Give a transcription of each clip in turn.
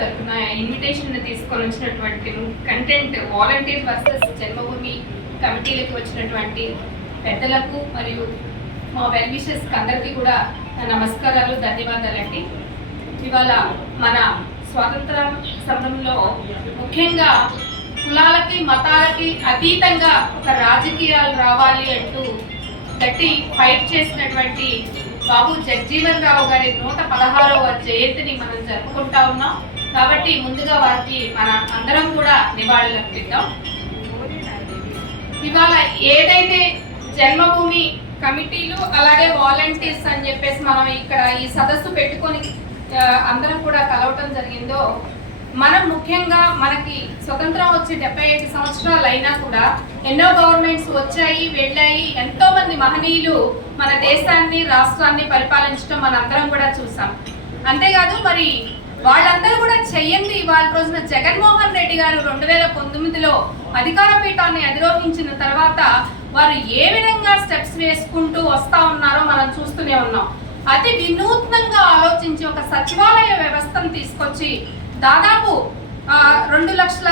తరఫున ఇన్విటేషన్ తీసుకొని వచ్చినటువంటి కంటెంట్ వాలంటీర్ వర్సెస్ జన్మభూమి కమిటీలకు వచ్చినటువంటి పెద్దలకు మరియు మా వెల్ విషెస్ అందరికీ కూడా నమస్కారాలు, ధన్యవాదాలండి. ఇవాళ మన స్వాతంత్ర సమరంలో ముఖ్యంగా కులాలకి మతాలకి అతీతంగా ఒక రాజకీయాలు రావాలి అంటూ గట్టి ఫైట్ చేసినటువంటి బాబు జగజీవన్ రావు గారి 116వ జయంతిని మనం జరుపుకుంటా ఉన్నాం. కాబట్టి ముందుగా వారికి మన అందరం కూడా నివాళులు అర్పిద్దాం. ఇవాళ ఏదైతే జన్మభూమి కమిటీలు అలాగే వాలంటీర్స్ అని చెప్పేసి మనం ఇక్కడ ఈ సదస్సు పెట్టుకొని అందరం కూడా కలవటం జరిగిందో, మనం ముఖ్యంగా మనకి స్వతంత్రం వచ్చి 75 సంవత్సరాలు అయినా కూడా ఎన్నో గవర్నమెంట్స్ వచ్చాయి వెళ్ళాయి, ఎంతో మంది మహనీయులు మన దేశాన్ని రాష్ట్రాన్ని పరిపాలించడం మనందరం కూడా చూసాం. అంతేకాదు మరి వాళ్ళందరూ కూడా చెయ్యండి ఇవాళ రోజున జగన్మోహన్ రెడ్డి గారు 2019లో అధికార పీఠాన్ని అధిరోహించిన తర్వాత వారు ఏ విధంగా స్టెప్స్ వేసుకుంటూ వస్తా ఉన్నారో మనం చూస్తూనే ఉన్నాం. అతి వినూత్నంగా ఆలోచించి ఒక సచివాలయ వ్యవస్థను తీసుకొచ్చి దాదాపు 2 లక్షల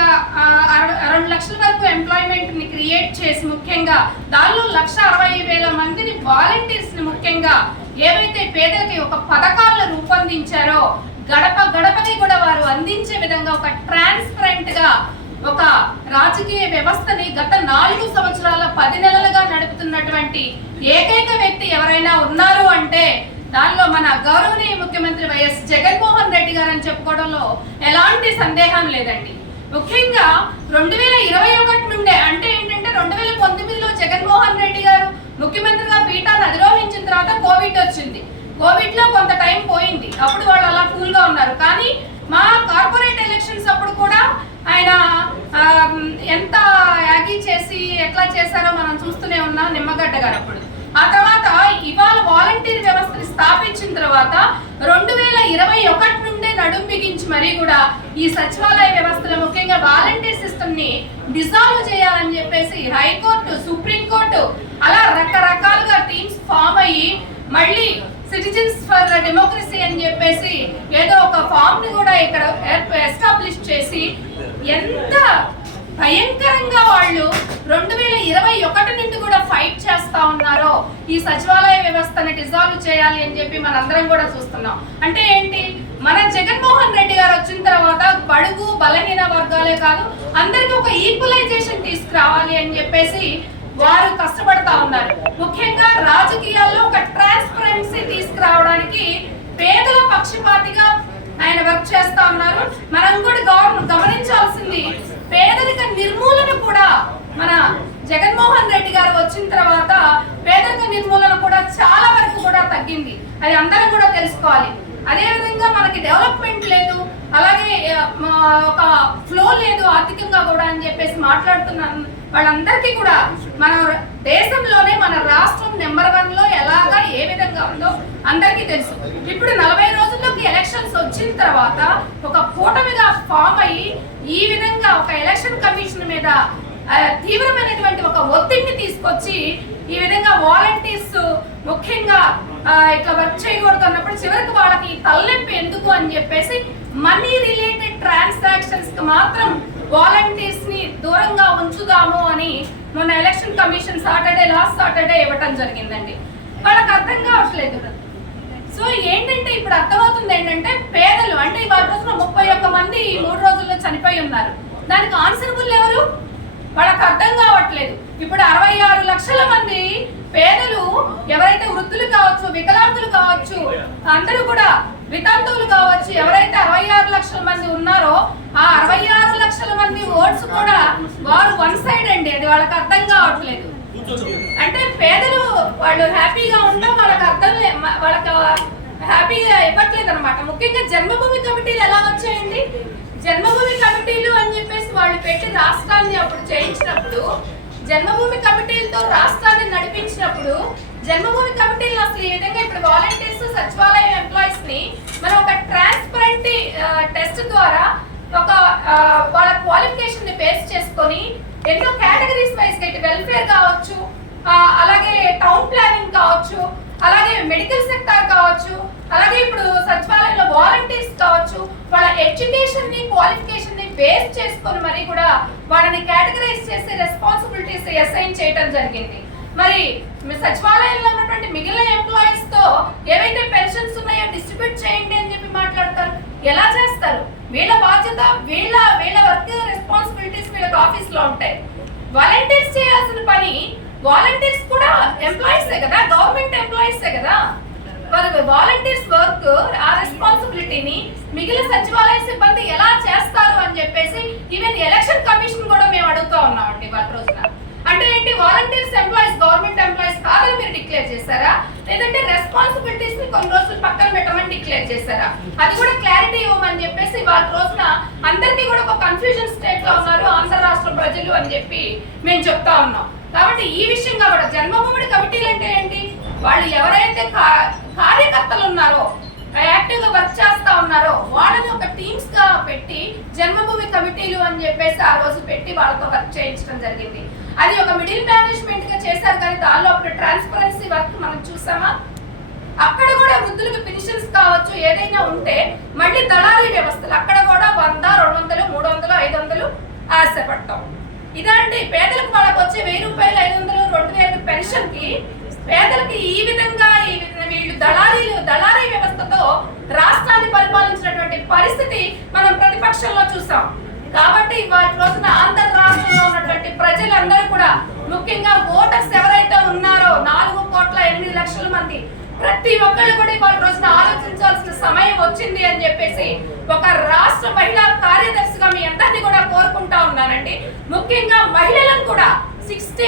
వరకు ఎంప్లాయ్మెంట్ ని క్రియేట్ చేసి ముఖ్యంగా దానిలో 1,60,000 మందిని వాలంటీర్స్ ని ముఖ్యంగా ఏవైతే పేదలకి ఒక పథకాలను రూపొందించారో గడప గడపని కూడా వారు అందించే విధంగా ఒక ట్రాన్స్పరెంట్ గా ఒక రాజకీయ వ్యవస్థని గత 4 సంవత్సరాల 10 నెలలుగా నడుపుతున్నటువంటి ఏకైక వ్యక్తి ఎవరైనా ఉన్నారు అంటే దానిలో మన గౌరవనీయ ముఖ్యమంత్రి వైఎస్ జగన్మోహన్ రెడ్డి గారు అని చెప్పుకోవడంలో ఎలాంటి సందేహం లేదండి. ముఖ్యంగా 2021 నుండే అంటే ఏంటంటే 2019లో జగన్మోహన్ రెడ్డి గారు ముఖ్యమంత్రిగా పీఠాన్ని అధిరోహించిన తర్వాత కోవిడ్ వచ్చింది. కోవిడ్ లో కొంత టైం పోయింది, అప్పుడు వాళ్ళు అలా కూల్ గా ఉన్నారు. కానీ మా కార్పొరేట్ ఎలక్షన్స్ అప్పుడు కూడా ఆయన ఎంత యాగి చేసి ఎట్లా చేశారో మనం చూస్తూనే ఉన్నాం, నిమ్మగడ్డ గారు అప్పుడు. ఆ తర్వాత ఇవాళ వాలంటీర్ వ్యవస్థని స్థాపించిన తర్వాత 2021 నుండే నడుం బిగించి మరీ కూడా ఈ సచివాలయ వ్యవస్థలో ముఖ్యంగా వాలంటీర్ సిస్టమ్ ని డిజాల్వ్ చేయాలని చెప్పేసి హైకోర్టు, సుప్రీంకోర్టు అలా రకరకాలుగా టీమ్స్ ఫామ్ అయ్యి మళ్ళీ సిటిజన్స్ ఫర్ డెమోక్రసీ అని చెప్పేసి ఏదో ఒక ఫామ్ ని కూడా ఇక్కడ ఎస్టాబ్లిష్ చేసి ఎంత భయంకరంగా వాళ్ళు 2021 నుండి కూడా ఫైట్ చేస్తా ఉన్నారో ఈ సచివాలయ వ్యవస్థని డిజాల్వ్ చేయాలి అని చెప్పి మనందరం కూడా చూస్తున్నాం. అంటే ఏంటి, మన జగన్మోహన్ రెడ్డి గారు వచ్చిన తర్వాత బడుగు బలహీన వర్గాలే కాదు అందరికి ఒక ఈక్వలైజేషన్ తీసుకురావాలి అని చెప్పేసి వారు కష్టపడతా ఉన్నారు. ముఖ్యంగా రాజకీయాల్లో ఒక ట్రాన్స్పరెన్సీ తీసుకురావడానికి పేదల పక్షపాతిగా ఆయన వర్క్ చేస్తా ఉన్నారు. మనం కూడా గమనించాల్సింది పేదరిక నిర్మూలన కూడా మన జగన్మోహన్ రెడ్డి గారు వచ్చిన తర్వాత పేదరిక నిర్మూలన కూడా చాలా వరకు కూడా తగ్గింది. అది అందరం కూడా తెలుసుకోవాలి. అదేవిధంగా మనకి డెవలప్మెంట్ లేదు, అలాగే ఒక ఫ్లో లేదు ఆర్థికంగా కూడా అని చెప్పేసి మాట్లాడుతున్నాను. వాళ్ళందరికీ కూడా మన దేశంలోనే మన రాష్ట్రం నెంబర్ 1 లో ఎలాగా ఏ విధంగా ఉందో అందరికీ తెలుసు. ఇప్పుడు 40 రోజుల్లోకి ఎలక్షన్స్ వచ్చిన తర్వాత ఒక కూటమిగా ఫామ్ అయ్యి ఈ విధంగా ఒక ఎలక్షన్ కమిషన్ మీద తీవ్రమైనటువంటి ఒక ఒత్తిడిని తీసుకొచ్చి ఈ విధంగా వాలంటీర్స్ ముఖ్యంగా ఇట్లా వర్క్ చేయకూడదు అన్నప్పుడు చివరికి వాళ్ళకి తలనొప్పి ఎందుకు అని చెప్పేసి మనీ రిలేటెడ్ ట్రాన్సాక్షన్స్ కి మాత్రం వాలంటీర్స్ ని దూరంగా ఉంచుదాము అని మొన్న ఎలక్షన్ కమిషన్ లాస్ట్ సాటర్డే ఇవ్వటం జరిగిందండి. వాళ్ళకి అర్థం కావట్లేదు. సో ఏంటంటే ఇప్పుడు అర్థమవుతుంది ఏంటంటే పేదలు అంటే ఇవాళ రోజున 31 మంది 3 రోజుల్లో చనిపోయి ఉన్నారు. దానికి ఆన్సరబుల్ ఎవరు? వాళ్ళకి అర్థం కావట్లేదు. ఇప్పుడు 66 లక్షల మంది పేదలు ఎవరైతే వృద్ధులు కావచ్చు, వికలాంగులు కావచ్చు, అందరూ కూడా వితంతువులు కావచ్చు, ఎవరైతే 66 లక్షల మంది ఉన్నారో ఆ 66 లక్షల మంది ఓట్స్ కూడా వారు వన్ సైడ్ అండి. అది వాళ్ళకి అర్థం కావట్లేదు. అంటే పేదలు వాళ్ళు హ్యాపీగా ఉండడం వాళ్ళకి అర్థం వాళ్ళకి హ్యాపీగా ఇవ్వట్లేదు అనమాట. ముఖ్యంగా జన్మభూమి కమిటీలు ఎలా వచ్చాయండి? జన్మభూమి కమిటీలు అని చెప్పేసి వాళ్ళు పెట్టి రాష్ట్రాన్ని అప్పుడు చేయించినప్పుడు, జన్మభూమి కమిటీలతో రాష్ట్రాన్ని నడిపించినప్పుడు జన్మభూమి కమిటీలు అసలు ఈ విధంగా ఇప్పుడు వాలంటీర్స్ సచివాలయ ఎంప్లాయీస్ ని మనం ఒక ట్రాన్స్పరెంట్ టెస్ట్ ద్వారా ఒక వాళ్ళ క్వాలిఫికేషన్ ని బేస్ చేసుకొని ఎన్నో కేటగిరీస్ వైజ్ గా వెల్ఫేర్ కావచ్చు, అలాగే టౌన్ ప్లానింగ్ కావచ్చు, అలాగే మెడికల్ సెక్టార్ కావచ్చు, అలాగే ఇప్పుడు సచివాలయంలో వాలంటీర్స్ కావచ్చు, వాళ్ళ ఎడ్యుకేషన్ ని క్వాలిఫికేషన్ ని బేస్ చేసుకొని మరి కూడా వాళ్ళని కేటగరైజ్ చేసి రెస్పాన్సిబిలిటీస్ అసైన్ చేయడం జరిగింది. మరి సచివాలయంలో ఉన్నటువంటి మిగిలిన ఎంప్లాయీస్ తో ఏవైతే పెన్షన్స్ ఉన్నాయో డిస్ట్రిబ్యూట్ చేయండి అని చెప్పి మాట్లాడతారు. ఎలా చేస్తారు? వీళ్ళ బాధ్యత, వీళ్ళ వర్క్ రెస్పాన్సిబిలిటీస్ వీళ్ళకి ఆఫీస్ లో ఉంటాయి. వాలంటీర్స్ చేయాల్సిన పని, వాలంటీర్స్ కూడా ఎంప్లాయీసే కదా, గవర్నమెంట్ ఎంప్లాయీసే కదా. మరి వాలంటీర్స్ వర్క్ ఆ రెస్పాన్సిబిలిటీని మిగిలిన సచివాలయ సిబ్బంది ఎలా చేస్తారు అని చెప్పేసి ఈవెన్ ఎలక్షన్ కమిషన్ కూడా మేము అడుగుతా ఉన్నామండి వాళ్ళ రోజున. అంటే ఏంటి, వాలంటీర్స్ ఎంప్లాయీస్ గవర్నమెంట్ ఎంప్లాయీస్ కాదని మీరు డిక్లేర్ చేశారా, లేదంటే రెస్పాన్సిబిలిటీస్ ని కొన్ని రోజులు పక్కన పెట్టమని డిక్లేర్ చేశారా? అది కూడా క్లారిటీ ఇవ్వమని చెప్పేసి వాళ్ళ రోజున అందరికీ కూడా ఒక కన్ఫ్యూజన్ స్టేట్ లో ఉన్నారు ఆంధ్ర రాష్ట్ర ప్రజలు అని చెప్పి మేము చెప్తా ఉన్నాం. కాబట్టి ఈ విషయంగా కూడా జన్మభూమి కమిటీలు అంటే ఏంటి, వాళ్ళు ఎవరైతే కార్యకర్తలు ఉన్నారో, యాక్టివ్ గా వర్క్ చేస్తా ఉన్నారో వాళ్ళని ఒక టీమ్స్ గా పెట్టి జన్మభూమి కమిటీలు అని చెప్పేసి ఆ రోజు పెట్టి వాళ్ళతో వర్క్ చేయించడం జరిగింది. అది ఒక మిడిల్ మేనేజ్మెంట్ గా చేశారు, కానీ దానిలో అప్పుడు ట్రాన్స్పరెన్సీ వర్క్ మనం చూసామా? అక్కడ కూడా వృద్ధులకు పెన్షన్స్ కావచ్చు ఏదైనా ఉంటే మళ్ళీ దళారీ వ్యవస్థలు అక్కడ కూడా 100, 200, 300, 500 ఆశపడతాం. ఇదంటే పేదలకు వాళ్ళకి వచ్చే 1000 రూపాయలు, 500, 2000 పెన్షన్ కి పేదలకి ఈ విధంగా వీళ్ళు దళారీ వ్యవస్థతో రాష్ట్రాన్ని పరిపాలించినటువంటి పరిస్థితి మనం ప్రతిపక్షంలో చూసాం. కాబట్టి వాటి రోజున ఆంధ్ర రాష్ట్రంలో ఉన్నటువంటి ప్రజలందరూ కూడా, ముఖ్యంగా ఓటర్స్ ఎవరైతే ఉన్నారో 4,8,00,000 మంది, ప్రతి ఒక్కళ్ళు కూడా ఇవాళ రోజున ఆలోచించాల్సిన సమయం వచ్చింది అని చెప్పేసి ఒక రాష్ట్ర మహిళా కార్యదర్శిగా మీ అందరినీ కూడా కోరుకుంటా ఉన్నానండి. ముఖ్యంగా మహిళలను కూడా 60